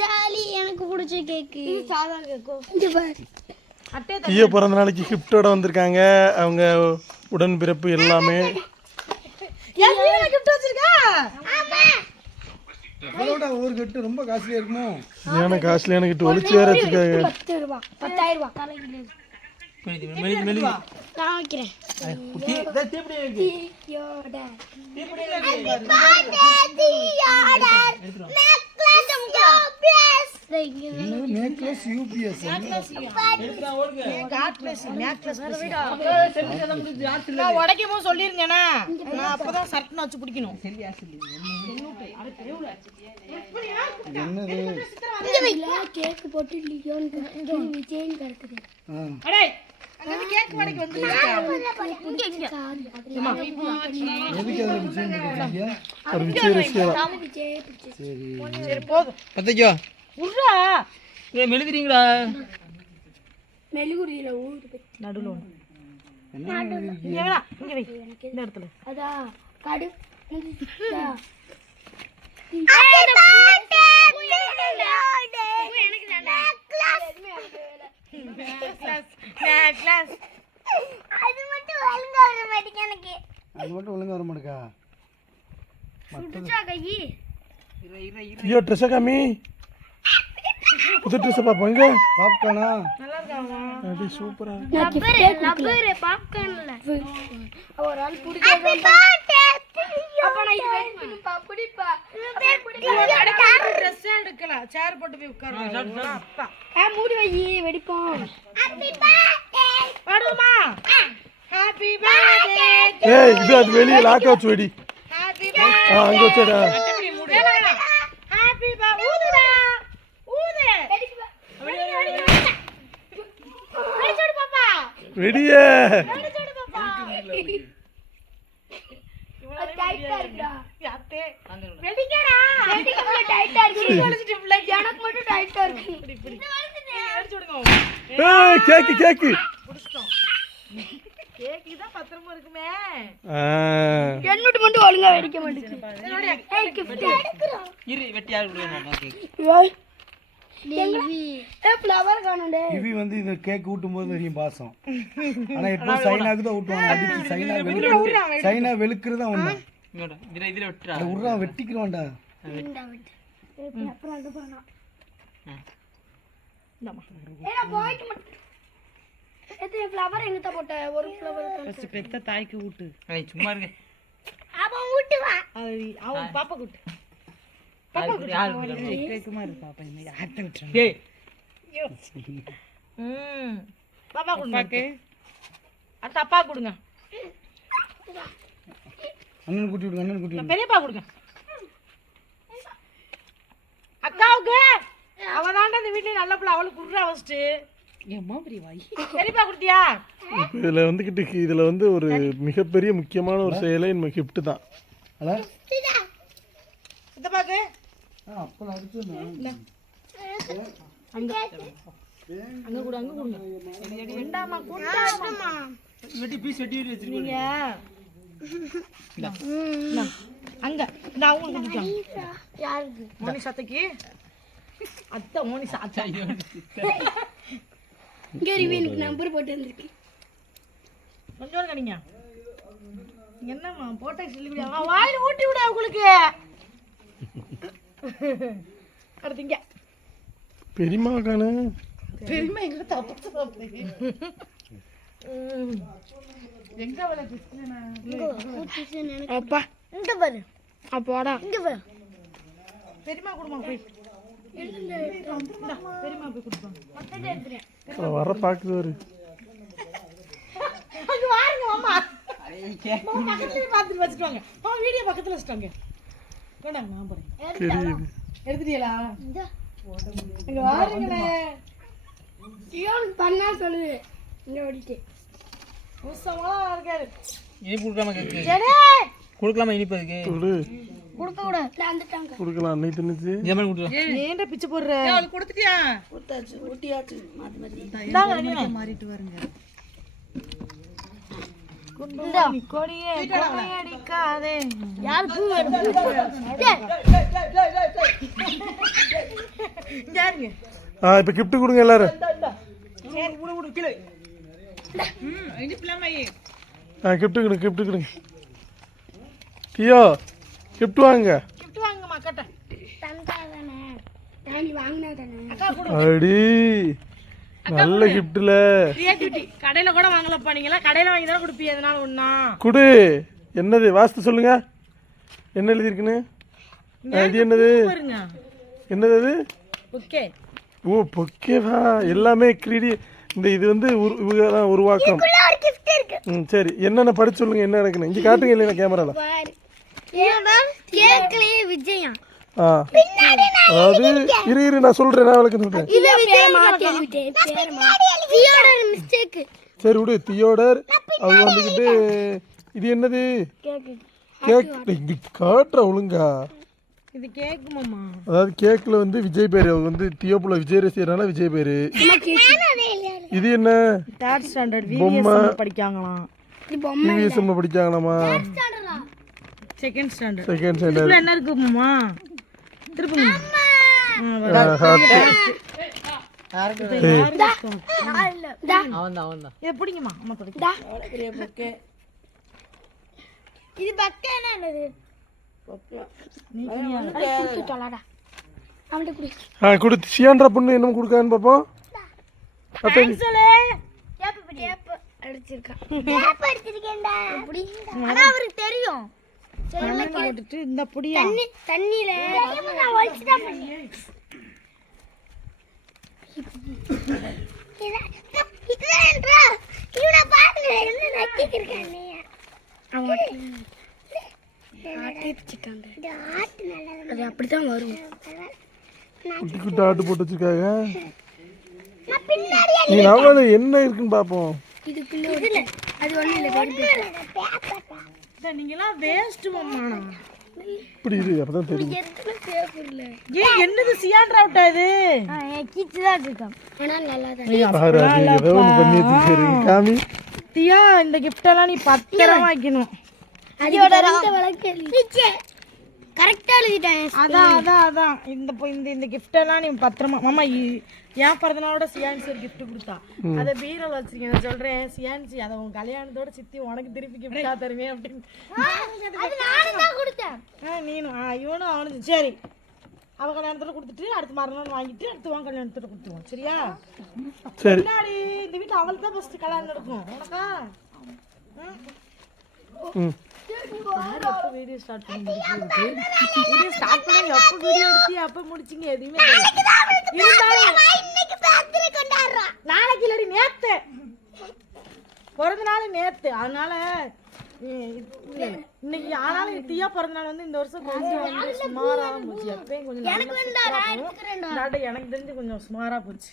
Jolly எனக்கு பிடிச்ச கேக்கு சாதா கேக்கு இங்க பாரு. அட்டே ஐயோ பிறந்த நாளைக்கு கிஃப்டோட வந்திருக்காங்க. அவங்க உடன்பிறப்பு எல்லாமே. ஒரு கட்டு ரொம்ப காஸ்ட்லியா இருக்குமோ? சரியான காஸ்ட்லியான கிட்ட ஒளிச்சு வேற வச்சிருக்காங்க. நான் வைக்கிறேன். நேக்லஸ் யூபிஎஸ் நான் உடைக்கும் போது சொல்லிருங்கண்ணா நான் அப்பதான் சட்டுன்னு வச்சு பிடிக்கணும். என்னது? கேக்கு போட்டு விஜயன் கிடக்குது மெழுகுறீங்களா? மெழுகுடியில ஊரு நடுவில் இந்த இடத்துல. அதான். கடு கிளாஸ் அது மட்டும் ஒழுங்கா வர மாட்டேங்க எனக்கு அது மட்டும் ஒழுங்கா வர மாட்டேக்கா சுட்டுச்சா கையி ஐயோ ட்ரெஸ்ஸை காமி. புது ட்ரெஸ்ஸை பார்ப்போம். இங்க பாப்கார்னா நல்லா இருக்காமா அப்படி சூப்பரா. லப்பர் லப்பர் பாப்கார்ன்ல ஒரு ஆள் பிடிக்காத அப்ப நான் இது வெயிட் பாப்புடிப்பா ட்ரெஸ் எடுக்கலாம் சேர் போட்டு போய் உட்காருவாங்க அப்பா. ஆ மூடி வை. வெடிப்போம். பாடுவோமா ஹாப்பி பர்த்டே ஏய் இது அது வெளியே லாக்க வச்சு வெடி. ஹாப்பி அங்க வச்சுடா ஹாப்பி பர்த்டே ஊதுடா ஊது வெடிச்சோடு பாப்பா வெடியே வெடிச்சோடு பாப்பா டைட்டா இருக்குடா அத்தே வெடிக்கடா வெடிக்க டைட்டா இருக்கு வெடிச்சிட்டு பிள்ளைக்கு எனக்கு மட்டும் டைட்டா இருக்கு வெடிச்சு விடுங்க ஏய் கேக்கு கேக்கு. புடிச்சிட்டோம் கேக்கு தான் பத்திரமா இருக்குமே. ஆ. என்னோட மட்டும் ஒழுங்கா வெடிக்க மாட்டேங்குது. இவி வந்து இந்த கேக் ஊட்டும் போது தெரியும் பாசம். ஆனா இப்போ சைனாக்கு தான் ஊட்டுவாங்க. அடிச்சு சைனா வெளுக்கிறது சைனா வெளுக்கிறது தான் ஒண்ணு இதுல இதுல வெட்டுறா. வெட்டிக்கிறோம்டா அப்புறம் அது பண்ணா தாய்க்கு ஊட்டு. சும்மா இருங்க. அவன் ஊட்டுவா அது அவன் பாப்பா கூட்டு யாரு கூட- யாரு கூட? கேக்குமா இருக்கு பாப்பா கொடுங்க. அடுத்து அப்பா கொடுங்க. அண்ணன் கூட்டி விடுங்க அண்ணன் கூட்டி பெரியப்பா கொடுங்க. அக்காவுக்கு? அவ தாண்டா இந்த வீட்லயே நல்ல பிள்ளை. அவளுக்கு குடுறா ஃபர்ஸ்ட் ஏம்மா பெரிய வாய்? பெரியப்பா கொடுத்தியா? இதுல வந்துகிட்டு இதுல வந்து ஒரு மிகப்பெரிய முக்கியமான ஒரு செயலே நம்ம கிஃப்ட் தான். அதான் சித்தப்பாக்கு அப்போ அடிச்சு அங்க. அங்க கூட அங்க கொடுங்க ரெண்டாமா கொடுத்தாமா வெட்டி பீஸ் வெட்டி வச்சிருக்கீங்க நீங்க. இந்தா. அங்க. நான் உங்களுக்கு கொடுத்துட்டேன் யாருக்கு மோனி சத்தைக்கு அத்தை. மோனி சாத்தா இங்க ரிவீனுக்கு நம்பர் போட்டு வந்திருக்கு. கொஞ்சம் கடிங்க என்னம்மா போட்டா சொல்லி வாயில ஊட்டி விட உங்களுக்கு அடுத்தீங்க. பெரியமா காணு பெருமை எங்க தப்பு எங்க அவளை அப்பா. இங்க பாரு. அப்பாடா இங்க பாரு. பெரியமா குடும்பம் போய். பெரியமா கொடுப்பாங்க வர பாக்குது ஒரு அங்க வாருங்க மாமா. மாமா பக்கத்துல பார்த்துட்டு வச்சுக்கோங்க மாமா வீடியோ பக்கத்துல வச்சுட்டாங்க வேண்டாங்க நான் போறேன். தெரியுது எடுத்துட்டீங்களா இங்க வாருங்களே. சியோன் பண்ணா சொல்லுது இங்க ஓடிட்டு உசமா இருக்காரு? இனிப்பு கொடுக்காம கேக்கு? கொடுக்கலாமா இனிப்பு அதுக்கு? கொடு. கொடுக்க கூடாது வந்துட்டாங்க கொடுக்கலாம். அன்னைக்கு தின்னுச்சு. ஜெமல் கொடுக்கலாம் நீ ஏன்டா பிச்சை போடுற? அவளுக்கு கொடுத்துட்டியா? கொடுத்தாச்சு ஊட்டியாச்சு மாத்தி மாத்தி. இந்தாங்க நீங்க மாறிட்டு வருங்க. கொடியடிக்காதே யார் பூ ஆ இப்போ கிஃப்ட் கொடுங்க எல்லாரும். ஆ கிஃப்ட் கொடுங்க கிஃப்ட் கொடுங்க ஐயோ கிஃப்ட் வாங்க கிஃப்ட் வாங்கம்மா கட்ட தந்தாதானே. தாண்டி வாங்கினா தானே அக்கா கொடு அடி. நல்ல கிஃப்ட்ல கிரியேட்டிவிட்டி கடையில கூட வாங்கலப்பா. நீங்களா கடையில வாங்கி தான் கொடுப்பீங்க. எதனால ஒண்ணா? குடு. என்னது? வாஸ்து சொல்லுங்க. என்ன எழுதியிருக்குன்னு? ஆ, இது என்னது? பாருங்க. என்னது அது? ஓகே ஓ பொக்கேவா எல்லாமே கிரீடி இந்த இது வந்து தான் உருவாக்கம். ஒரு gift இருக்கு. ம் சரி. என்னென்ன படிச்சு சொல்லுங்க என்ன நடக்குன்னு. இங்கே காட்டுங்க இல்லையா கேக்லயே விஜயம் ஆ. அதாவது இரு இரு நான் சொல்றேன் நான் விளக்கம் இது சரி விடு தியோடர் அவங்க வந்துக்கிட்டு இது என்னது? கேக் இங்க காட்டுற ஒழுங்கா. இது மாமா. அதாவது கேக்கில் வந்து விஜய் பேர் அவங்க வந்து தியோப்புல விஜய் ரசிகர்னால விஜய் பேர். இது என்ன? தேர்ட் ஸ்டாண்டர்ட் பொம்மை. விவிஎஸ் படிக்காங்களாம். இது பொம்மை டிவிஎஸ்எம் படிச்சாங்களாமா செகண்ட் ஸ்டாண்டர்ட் செகண்ட் ஸ்டாண்டர்ட் இதுல என்ன இருக்கு மாமா? திருப்புங்க அவன் தான் அவன் தான். இதை பிடிங்கம்மா அம்மா இது பக்க என்னது? சியான்றா பொண்ணு என்ன கொடுக்கான்னு கேப் அடிச்சிருக்கான் அவருக்கு தெரியும். போட்டுட்டு இந்த புடியா. தண்ணி தண்ணியில அது அப்படித்தான் வரும் குட்டி குட்டி ஆட்டு போட்டு வச்சிருக்காங்க நீ என்ன இருக்குன்னு பார்ப்போம் இதுக்குள்ள அது ஒண்ணும் இல்லை நீங்களாம் வேஸ்ட் மாமா இப்படி இரு அப்பதான் தெரியும். ஏன் என்னது சியான் ரவுட்டா இது? கிச்சு தான் இருக்கான் ஆனா நல்லா தான் பாரு அது? ஏதோ ஒன்று பண்ணி வச்சிருக்காரு காமி. தியா இந்த கிஃப்ட் எல்லாம் நீ பத்திரமா வைக்கணும். அதோட வழக்கு கரெக்டா எழுதிட்டேன் அதான் அதான் அதான். இந்த இந்த இந்த கிஃப்ட் எல்லாம் நீ பத்திரமா மாமா இ- என் பிறந்தநாளோட சியான்சி ஒரு gift கொடுத்தா. அதை பீரோல வச்சிருக்கேன். நான் சொல்றேன் சியான்சி அதை உன் கல்யாணத்தோட சித்தி உனக்கு திருப்பி கிஃப்டா தருவேன் அப்படின்னு. அது நானும் தான் கொடுத்தேன். ஆ, நீனும் ஆ, இவனும் அவனும். சரி. அவ கல்யாணத்துல கொடுத்துட்டு அடுத்து மறுநாள் வாங்கிட்டு அடுத்து உன் கல்யாணத்துல கொடுத்துருவோம். சரியா? சரி. பின்னாடி இந்த வீட்டு அவளுக்கு தான் ஃபர்ஸ்ட் கல்யாணம் நடக்கும். உனக்கா? ம் எப்போ வீடியோ ஸ்டார்ட் பண்ணி முடிச்சிருக்கு வீடியோ ஸ்டார்ட் பண்ணி எப்போ வீடியோ எடுத்து எப்போ முடிச்சிங்க? எதுவுமே இருந்தாலும் நாளைக்கு இல்லாடி நேத்து. பிறந்த நாள் நேத்து. அதனால இன்னைக்கு ஆனாலும் தீயா பிறந்த நாள் வந்து இந்த வருஷம் கொஞ்சம் வந்து சுமாரா போச்சு. எப்பயும் கொஞ்சம் எனக்கு தெரிஞ்சு கொஞ்சம் சுமாரா போச்சு.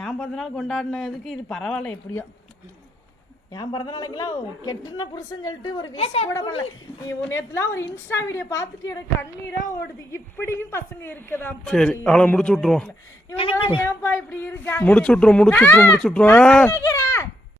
என் பிறந்த நாள் கொண்டாடினதுக்கு இது பரவாயில்ல எப்படியோ. என் பிறந்த நாளைக்கெல்லாம் கெட்டுன புருஷன் சொல்லிட்டு ஒரு விஷ் கூட பண்ணல. நீ நேற்றுலாம் ஒரு இன்ஸ்டா வீடியோ பார்த்துட்டு எனக்கு கண்ணீரா ஓடுது. இப்படியும் பசங்க இருக்குதான் சரி அவளை முடிச்சு விட்ருவோம் இவங்க ஏன்பா இப்படி இருக்காங்க? முடிச்சு விட்ருவோம் முடிச்சு விட்ருவோம் முடிச்சு நினைக்கிறேன்.